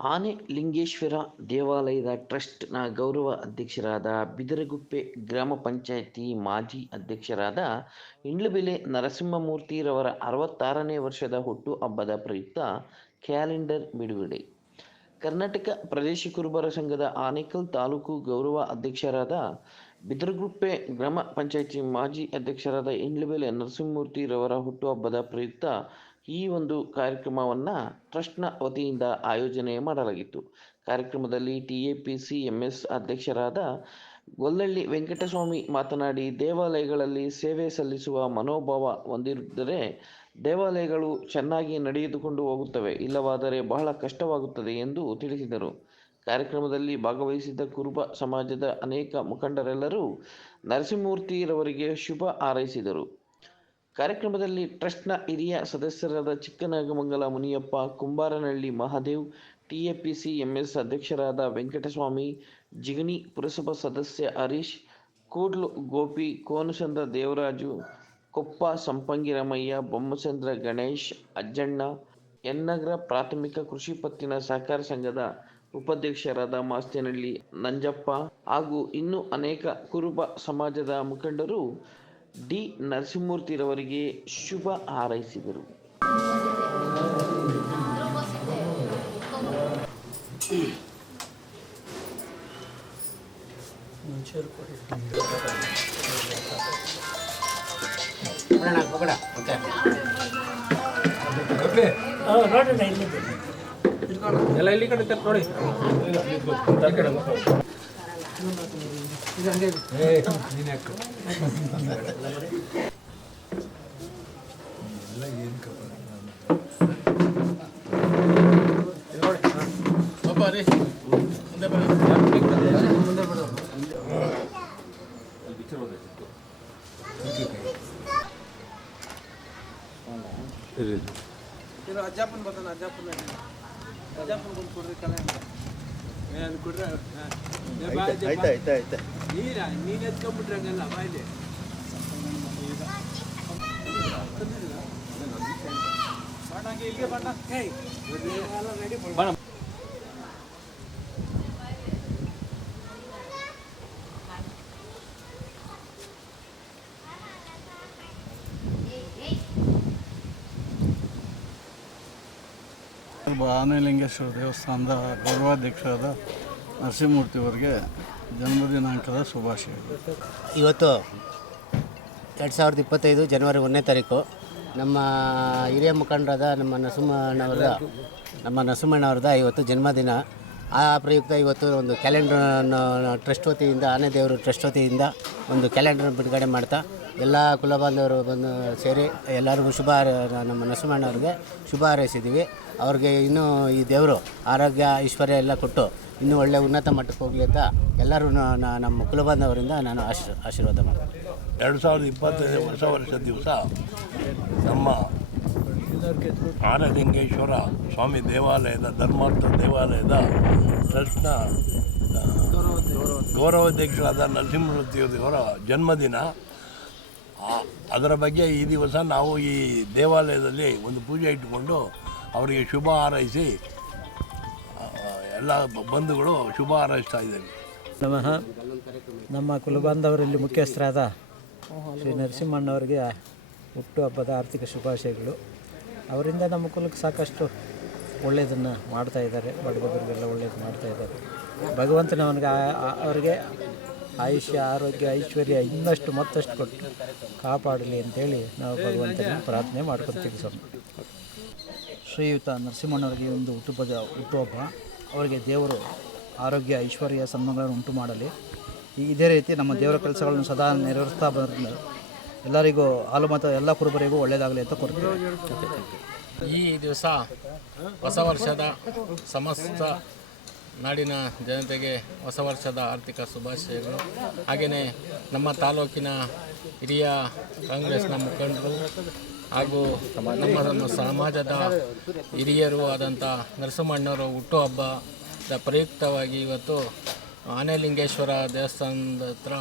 ಆನೆಲಿಂಗೇಶ್ವರ ದೇವಾಲಯದ ಟ್ರಸ್ಟ್ನ ಗೌರವ ಅಧ್ಯಕ್ಷರಾದ ಬಿದರಗುಪ್ಪೆ ಗ್ರಾಮ ಪಂಚಾಯಿತಿ ಮಾಜಿ ಅಧ್ಯಕ್ಷರಾದ ಇಂಡ್ಲಬೆಲೆ ನರಸಿಂಹಮೂರ್ತಿರವರ ಅರವತ್ತಾರನೇ ವರ್ಷದ ಹುಟ್ಟುಹಬ್ಬದ ಪ್ರಯುಕ್ತ ಕ್ಯಾಲೆಂಡರ್ ಬಿಡುಗಡೆ. ಕರ್ನಾಟಕ ಪ್ರದೇಶ ಕುರುಬರ ಸಂಘದ ಆನೇಕಲ್ ತಾಲೂಕು ಗೌರವ ಅಧ್ಯಕ್ಷರಾದ ಬಿದರಗುಪ್ಪೆ ಗ್ರಾಮ ಪಂಚಾಯಿತಿ ಮಾಜಿ ಅಧ್ಯಕ್ಷರಾದ ಇಂಡ್ಲಬೆಲೆ ನರಸಿಂಹಮೂರ್ತಿರವರ ಹುಟ್ಟುಹಬ್ಬದ ಪ್ರಯುಕ್ತ ಈ ಒಂದು ಕಾರ್ಯಕ್ರಮವನ್ನು ಟ್ರಸ್ಟ್ನ ವತಿಯಿಂದ ಆಯೋಜನೆ ಮಾಡಲಾಗಿತ್ತು. ಕಾರ್ಯಕ್ರಮದಲ್ಲಿ T A P, C M S ಅಧ್ಯಕ್ಷರಾದ ಗೊಲ್ಲಳ್ಳಿ ವೆಂಕಟಸ್ವಾಮಿ ಮಾತನಾಡಿ, ದೇವಾಲಯಗಳಲ್ಲಿ ಸೇವೆ ಸಲ್ಲಿಸುವ ಮನೋಭಾವ ಹೊಂದಿರುತ್ತದೆ ದೇವಾಲಯಗಳು ಚೆನ್ನಾಗಿ ನಡೆದುಕೊಂಡು ಹೋಗುತ್ತವೆ, ಇಲ್ಲವಾದರೆ ಬಹಳ ಕಷ್ಟವಾಗುತ್ತದೆ ಎಂದು ತಿಳಿಸಿದರು. ಕಾರ್ಯಕ್ರಮದಲ್ಲಿ ಭಾಗವಹಿಸಿದ್ದ ಕುರುಬ ಸಮಾಜದ ಅನೇಕ ಮುಖಂಡರೆಲ್ಲರೂ ನರಸಿಂಹಮೂರ್ತಿರವರಿಗೆ ಶುಭ ಹಾರೈಸಿದರು. ಕಾರ್ಯಕ್ರಮದಲ್ಲಿ ಟ್ರಸ್ಟ್ನ ಹಿರಿಯ ಸದಸ್ಯರಾದ ಚಿಕ್ಕನಾಗಮಂಗಲ ಮುನಿಯಪ್ಪ, ಕುಂಬಾರನಹಳ್ಳಿ ಮಹಾದೇವ್, ಟಿಎಪಿಸಿ ಎಂಎಸ್ ಅಧ್ಯಕ್ಷರಾದ ವೆಂಕಟಸ್ವಾಮಿ, ಜಿಗಣಿ ಪುರಸಭಾ ಸದಸ್ಯ ಹರೀಶ್, ಕೂಡ್ಲು ಗೋಪಿ, ಕೋನಸಂದ್ರ ದೇವರಾಜು, ಕೊಪ್ಪ ಸಂಪಂಗಿರಮಯ್ಯ ಬೊಮ್ಮಚಂದ್ರ ಗಣೇಶ್, ಅಜ್ಜಣ್ಣ, ಎನ್ನಗರ ಪ್ರಾಥಮಿಕ ಕೃಷಿ ಪತ್ತಿನ ಸಹಕಾರ ಸಂಘದ ಉಪಾಧ್ಯಕ್ಷರಾದ ಮಾಸ್ತಿನಹಳ್ಳಿ ನಂಜಪ್ಪ ಹಾಗೂ ಇನ್ನೂ ಅನೇಕ ಕುರುಬ ಸಮಾಜದ ಮುಖಂಡರು ಡಿ ನರಸಿಂಹಮೂರ್ತಿರವರಿಗೆ ಶುಭ ಹಾರೈಸಿದರು. ಎಲ್ಲ ಇಲ್ಲಿ ಕಡೆ ನೋಡಿ. ಈ ಕಡೆ ಬಾ. ಏ, ನೀನ್ ಯಾಕೆ? ಇದು ಅಜ್ಜಪ್ಪನ ಬರ್ತಾನೆ ಅಜ್ಜಪ್ಪನ ಅಜ್ಜಪ್ಪನ ಬಂದು ಕೊಡ್ರಿ ಕಲೆ ಅಂತ ಏ ಅದು ಕೊಡ್ರೆ. ನೀರ ನೀನು? ಎತ್ಕೊಂಡ್ಬಿಟ್ರೆ ಹಂಗಲ್ಲ ಬಾಯ್ಲಿ ಬಣ್ಣ ಇಲ್ಲಿಗೆ ಬಣ್ಣ ರೆಡಿ ಎಲ್ಲ ರೆಡಿ ಆನೆಲಿಂಗೇಶ್ವರ ದೇವಸ್ಥಾನದ ಗೌರವಾಧ್ಯಕ್ಷರಾದ ನರಸಿಂಹಮೂರ್ತಿಯವರಿಗೆ ಜನ್ಮದಿನಾಂಕದ ಶುಭಾಶಯಗಳು ಇವತ್ತು ಎರಡು ಸಾವಿರದ ಇಪ್ಪತ್ತೈದು ಜನವರಿ ಒಂದನೇ ತಾರೀಕು ನಮ್ಮ ಹಿರಿಯ ಮುಖಂಡರಾದ ನಮ್ಮ ನರಸಿಂಹಣ್ಣವರದ ನಮ್ಮ ನರಸಿಂಹಣ್ಣವ್ರದ ಇವತ್ತು ಜನ್ಮದಿನ. ಆ ಪ್ರಯುಕ್ತ ಇವತ್ತು ಒಂದು ಕ್ಯಾಲೆಂಡ್ರನ್ನು ಟ್ರಸ್ಟ್ ವತಿಯಿಂದ, ಆನೆ ದೇವರು ಟ್ರಸ್ಟ್ ವತಿಯಿಂದ ಒಂದು ಕ್ಯಾಲೆಂಡರ್ ಬಿಡುಗಡೆ ಮಾಡ್ತಾ ಎಲ್ಲ ಕುಲಬಾಂಧವರು ಬಂದು ಸೇರಿ ಎಲ್ಲರಿಗೂ ಶುಭ ನಮ್ಮ ನರಸಿಂಹಣ್ಣವ್ರಿಗೆ ಶುಭ ಹಾರೈಸಿದ್ದೀವಿ. ಅವ್ರಿಗೆ ಇನ್ನೂ ಈ ದೇವರು ಆರೋಗ್ಯ ಐಶ್ವರ್ಯ ಎಲ್ಲ ಕೊಟ್ಟು ಇನ್ನೂ ಒಳ್ಳೆ ಉನ್ನತ ಮಟ್ಟಕ್ಕೆ ಹೋಗಲಿ ಅಂತ ಎಲ್ಲರೂ ನಮ್ಮ ಕುಲಬಾಂಧವರಿಂದ ನಾನು ಆಶೀರ್ ಆಶೀರ್ವಾದ ಮಾಡ್ತೀನಿ. ಎರಡು ಸಾವಿರದ ಇಪ್ಪತ್ತೈದು ಹೊಸ ವರ್ಷದ ದಿವಸ ನಮ್ಮ ಆನಲಿಂಗೇಶ್ವರ ಸ್ವಾಮಿ ದೇವಾಲಯದ ಧರ್ಮಾರ್ಥ ದೇವಾಲಯದ ಟ್ರಸ್ಟ್ನ ಆ, ಗೌರವಾಧ್ಯಕ್ಷರಾದ ನರಸಿಂಹಮೂರ್ತಿಯವರ ಜನ್ಮದಿನ ಅದರ ಬಗ್ಗೆ ಈ ದಿವಸ ನಾವು ಈ ದೇವಾಲಯದಲ್ಲಿ ಒಂದು ಪೂಜೆ ಇಟ್ಟುಕೊಂಡು ಅವರಿಗೆ ಶುಭ ಹಾರೈಸಿ ಎಲ್ಲ ಬಂಧುಗಳು ಶುಭ ಹಾರೈಸ್ತಾ ಇದ್ದೇವೆ ನಮಃ. ನಮ್ಮ ಕುಲಬಾಂಧವರಲ್ಲಿ ಮುಖ್ಯಸ್ಥರಾದ ಶ್ರೀ ನರಸಿಂಹಣ್ಣವರಿಗೆ ಹುಟ್ಟುಹಬ್ಬದ ಆರ್ಥಿಕ ಶುಭಾಶಯಗಳು. ಅವರಿಂದ ನಮ್ಮ ಕುಲಕ್ಕೆ ಸಾಕಷ್ಟು ಒಳ್ಳೆಯದನ್ನು ಮಾಡ್ತಾ ಇದ್ದಾರೆ. ಬಡಬಗರಿಗೆಲ್ಲ ಒಳ್ಳೇದು ಮಾಡ್ತಾ ಇದ್ದಾರೆ. ಭಗವಂತನ ಆ- ಅವರಿಗೆ ಆಯುಷ್ಯ, ಆರೋಗ್ಯ, ಐಶ್ವರ್ಯ ಇನ್ನಷ್ಟು ಮತ್ತಷ್ಟು ಕೊಟ್ಟು ಕಾಪಾಡಲಿ ಅಂತೇಳಿ ನಾವು ಭಗವಂತನಿಗೆ ಪ್ರಾರ್ಥನೆ ಮಾಡ್ಕೊತೀವಿ ಸ್ವಾಮಿ. ಶ್ರೀಯುತ ನರಸಿಂಹಣ್ಣವರಿಗೆ ಒಂದು ಹುಟ್ಟುಪದ ಹುಟ್ಟುಹಬ್ಬ ಅವರಿಗೆ ದೇವರು ಆರೋಗ್ಯ, ಐಶ್ವರ್ಯ, ಸನ್ಮಾನಗಳನ್ನು ಉಂಟು ಮಾಡಲಿ. ಇದೇ ರೀತಿ ನಮ್ಮ ದೇವರ ಕೆಲಸಗಳನ್ನು ಸದಾ ನೆರವೇರಿಸ್ತಾ ಬಂದ ಎಲ್ಲರಿಗೂ ಹಾಲು ಮತ್ತು ಎಲ್ಲ ಕುರುಬರಿಗೂ ಒಳ್ಳೆಯದಾಗಲಿ ಅಂತ ಕೋರ್ತೀವಿ. ಈ ದಿವಸ ಹೊಸ ವರ್ಷದ ಸಮಸ್ತ ನಾಡಿನ ಜನತೆಗೆ ಹೊಸ ವರ್ಷದ ಆರ್ಥಿಕ ಶುಭಾಶಯಗಳು. ಹಾಗೆಯೇ ನಮ್ಮ ತಾಲೂಕಿನ ಹಿರಿಯ ಕಾಂಗ್ರೆಸ್ನ ಮುಖಂಡರು ಹಾಗೂ ನಮ್ಮ ಸಮಾಜದ ಹಿರಿಯರು ಆದಂಥ ನರಸಿಂಹಣ್ಣವರ ಹುಟ್ಟುಹಬ್ಬದ ಪ್ರಯುಕ್ತವಾಗಿ ಇವತ್ತು ಆನೆಲಿಂಗೇಶ್ವರ ದೇವಸ್ಥಾನದ ಹತ್ರ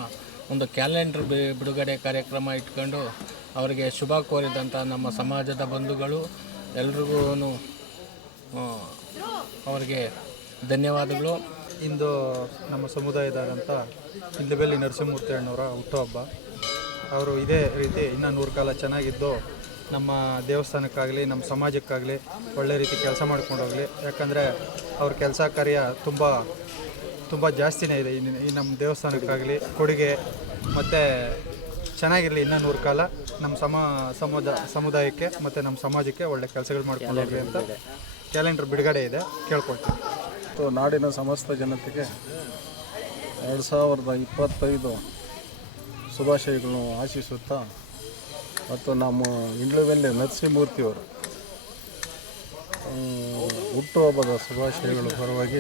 ಒಂದು ಕ್ಯಾಲೆಂಡರ್ ಬಿಡುಗಡೆ ಕಾರ್ಯಕ್ರಮ ಇಟ್ಕೊಂಡು ಅವರಿಗೆ ಶುಭ ಕೋರಿದಂಥ ನಮ್ಮ ಸಮಾಜದ ಬಂಧುಗಳು ಎಲ್ರಿಗೂ ಅವರಿಗೆ ಧನ್ಯವಾದಗಳು. ಇಂದು ನಮ್ಮ ಸಮುದಾಯದಾದಂಥ ಹಿಂದಬೆಲ್ಲಿ ನರಸಿಂಹಮೂರ್ತಿ ಅಣ್ಣವರ ಹುಟ್ಟುಹಬ್ಬ ಅವರು ಇದೇ ರೀತಿ ಇನ್ನೂ ನೂರು ಕಾಲ ಚೆನ್ನಾಗಿದ್ದು ನಮ್ಮ ದೇವಸ್ಥಾನಕ್ಕಾಗಲಿ ನಮ್ಮ ಸಮಾಜಕ್ಕಾಗಲಿ ಒಳ್ಳೆ ರೀತಿ ಕೆಲಸ ಮಾಡ್ಕೊಂಡು ಹೋಗಲಿ. ಯಾಕಂದರೆ ಅವ್ರ ಕೆಲಸ ಕಾರ್ಯ ತುಂಬ ತುಂಬ ಜಾಸ್ತಿನೇ ಇದೆ ಈ- ಈ ನಮ್ಮ ದೇವಸ್ಥಾನಕ್ಕಾಗಲಿ. ಕೊಡುಗೆ ಮತ್ತು ಚೆನ್ನಾಗಿರಲಿ ಇನ್ನೂ ನೂರು ಕಾಲ. ನಮ್ಮ ಸಮ ಸಮುದ ಸಮುದಾಯಕ್ಕೆ ಮತ್ತು ನಮ್ಮ ಸಮಾಜಕ್ಕೆ ಒಳ್ಳೆ ಕೆಲಸಗಳು ಮಾಡ್ಕೊಂಡು ಹೋಗಲಿ ಅಂತ. ಕ್ಯಾಲೆಂಡರ್ ಬಿಡುಗಡೆ ಇದೆ. ಕೇಳ್ಕೊಳ್ತೀನಿ. ಮತ್ತು ನಾಡಿನ ಸಮಸ್ತ ಜನತೆಗೆ ಎರಡು ಸಾವಿರದ ಇಪ್ಪತ್ತೈದು ಶುಭಾಶಯಗಳನ್ನು ಆಶಿಸುತ್ತಾ ಮತ್ತು ನಮ್ಮ ಇಂಡ್ಲವೆಲ್ಲೆ ನರಸಿಂಹಮೂರ್ತಿಯವರು ಹುಟ್ಟುಹಬ್ಬದ ಶುಭಾಶಯಗಳ ಪರವಾಗಿ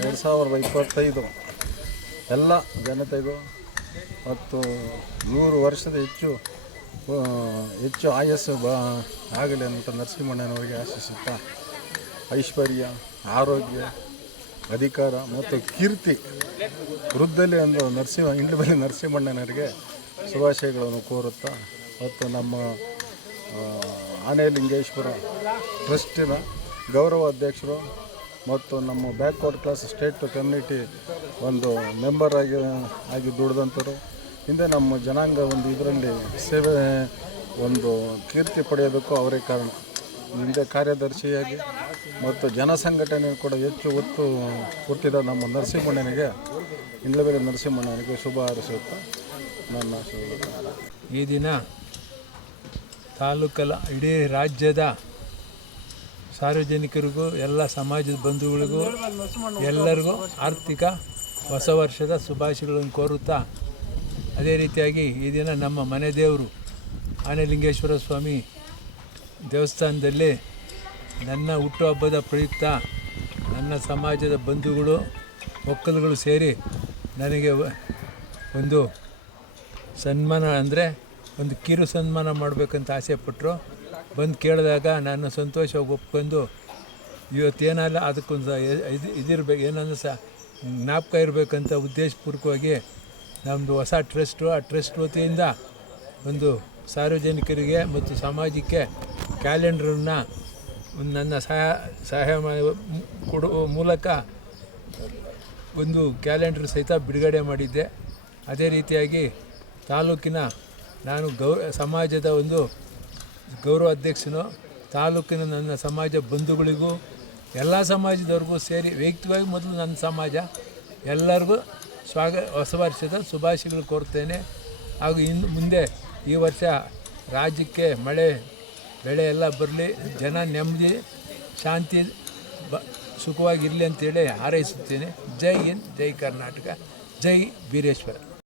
ಎರಡು ಸಾವಿರದ ಇಪ್ಪತ್ತೈದು ಎಲ್ಲ ಜನತೆಗೂ ಮತ್ತು ನೂರು ವರ್ಷದ ಹೆಚ್ಚು ಹೆಚ್ಚು ಆಯಸ್ಸು ಬ ಆಗಲಿ ಅಂತ ನರಸಿಂಹಣ್ಣನವರಿಗೆ ಆಶಿಸುತ್ತಾ, ಐಶ್ವರ್ಯ ಆರೋಗ್ಯ, ಅಧಿಕಾರ ಮತ್ತು ಕೀರ್ತಿ ವೃದ್ಧಲ್ಲಿ ಒಂದು ನರಸಿಂಹ ಇಂಡ್ಲಬಲ್ಲಿ ನರಸಿಂಹಣ್ಣನವರಿಗೆ ಶುಭಾಶಯಗಳನ್ನು ಕೋರುತ್ತಾ ಮತ್ತು ನಮ್ಮ ಆನೆಲಿಂಗೇಶ್ವರ ಟ್ರಸ್ಟಿನ ಗೌರವ ಅಧ್ಯಕ್ಷರು ಮತ್ತು ನಮ್ಮ ಬ್ಯಾಕ್ವರ್ಡ್ ಕ್ಲಾಸ್ ಸ್ಟೇಟ್ ಕಮ್ಯುನಿಟಿ ಒಂದು ಮೆಂಬರ್ ಆಗಿ ಆಗಿ ದುಡಿದಂಥವ್ರು. ಹಿಂದೆ ನಮ್ಮ ಜನಾಂಗ ಒಂದು ಇದರಲ್ಲಿ ಸೇವೆ, ಒಂದು ಕೀರ್ತಿ ಪಡೆಯೋದಕ್ಕೂ ಅವರೇ ಕಾರಣ. ಹಿಂದೆ ಕಾರ್ಯದರ್ಶಿಯಾಗಿ ಮತ್ತು ಜನಸಂಘಟನೆ ಕೂಡ ಹೆಚ್ಚು ಒತ್ತು ಕೊಟ್ಟಿದ್ದ ನಮ್ಮ ನರಸಿಂಹಣ್ಣನಿಗೆ ಇಂಡ್ಲಬೇಲೆ ನರಸಿಂಹಣ್ಣನಿಗೆ ಶುಭ ಹಾರೈಸುತ್ತಾ ನನ್ನ ಈ ದಿನ ತಾಲೂಕಲ್ಲ ಇಡೀ ರಾಜ್ಯದ ಸಾರ್ವಜನಿಕರಿಗೂ, ಎಲ್ಲ ಸಮಾಜದ ಬಂಧುಗಳಿಗೂ, ಎಲ್ಲರಿಗೂ ಆರ್ಥಿಕ ಹೊಸ ವರ್ಷದ ಶುಭಾಶಯಗಳನ್ನು ಕೋರುತ್ತಾ, ಅದೇ ರೀತಿಯಾಗಿ ಈ ದಿನ ನಮ್ಮ ಮನೆ ದೇವರು ಆನೆಲಿಂಗೇಶ್ವರ ಸ್ವಾಮಿ ದೇವಸ್ಥಾನದಲ್ಲಿ ನನ್ನ ಹುಟ್ಟುಹಬ್ಬದ ಪ್ರಯುಕ್ತ ನನ್ನ ಸಮಾಜದ ಬಂಧುಗಳು, ಒಕ್ಕಲುಗಳು ಸೇರಿ ನನಗೆ ಒಂದು ಸನ್ಮಾನ, ಅಂದರೆ ಒಂದು ಕಿರು ಸನ್ಮಾನ ಮಾಡಬೇಕಂತ ಆಸೆ ಪಟ್ಟರು ಬಂದು ಕೇಳಿದಾಗ ನಾನು ಸಂತೋಷವಾಗಿ ಒಪ್ಕೊಂಡು, ಇವತ್ತೇನಲ್ಲ, ಅದಕ್ಕೊಂದು ಇದು ಇದಿರ್ಬೇಕು, ಏನಂದ್ರೆ ಸಹ ಜ್ಞಾಪಕ ಇರಬೇಕಂತ ಉದ್ದೇಶಪೂರ್ವಕವಾಗಿ ನಮ್ಮದು ಹೊಸ ಟ್ರಸ್ಟು, ಆ ಟ್ರಸ್ಟ್ ವತಿಯಿಂದ ಒಂದು ಸಾರ್ವಜನಿಕರಿಗೆ ಮತ್ತು ಸಮಾಜಕ್ಕೆ ಕ್ಯಾಲೆಂಡ್ರನ್ನು ನನ್ನ ಸಹಾಯ ಸಹಾಯ ಕೊಡುವ ಮೂಲಕ ಒಂದು ಕ್ಯಾಲೆಂಡರ್ ಸಹಿತ ಬಿಡುಗಡೆ ಮಾಡಿದ್ದೆ. ಅದೇ ರೀತಿಯಾಗಿ ತಾಲೂಕಿನ ನಾನು ಗೌ, ಸಮಾಜದ ಒಂದು ಗೌರವ ಅಧ್ಯಕ್ಷನು, ತಾಲೂಕಿನ ನನ್ನ ಸಮಾಜ ಬಂಧುಗಳಿಗೂ, ಎಲ್ಲ ಸಮಾಜದವ್ರಿಗೂ ಸೇರಿ ವೈಯಕ್ತಿಕವಾಗಿ ಮೊದಲು ನನ್ನ ಸಮಾಜ, ಎಲ್ಲರಿಗೂ ಸ್ವಾಗ, ಹೊಸ ವರ್ಷದ ಶುಭಾಶಯಗಳು ಕೋರ್ತೇನೆ ಹಾಗೂ ಇನ್ನು ಮುಂದೆ ಈ ವರ್ಷ ರಾಜ್ಯಕ್ಕೆ ಮಳೆ ಬೆಳೆ ಎಲ್ಲ ಬರಲಿ, ಜನ ನೆಮ್ಮದಿ, ಶಾಂತಿ, ಬ, ಸುಖವಾಗಿರಲಿ ಅಂತೇಳಿ ಹಾರೈಸುತ್ತೇನೆ. ಜೈ ಹಿಂದ್, ಜೈ ಕರ್ನಾಟಕ, ಜೈ ಬೀರೇಶ್ವರ.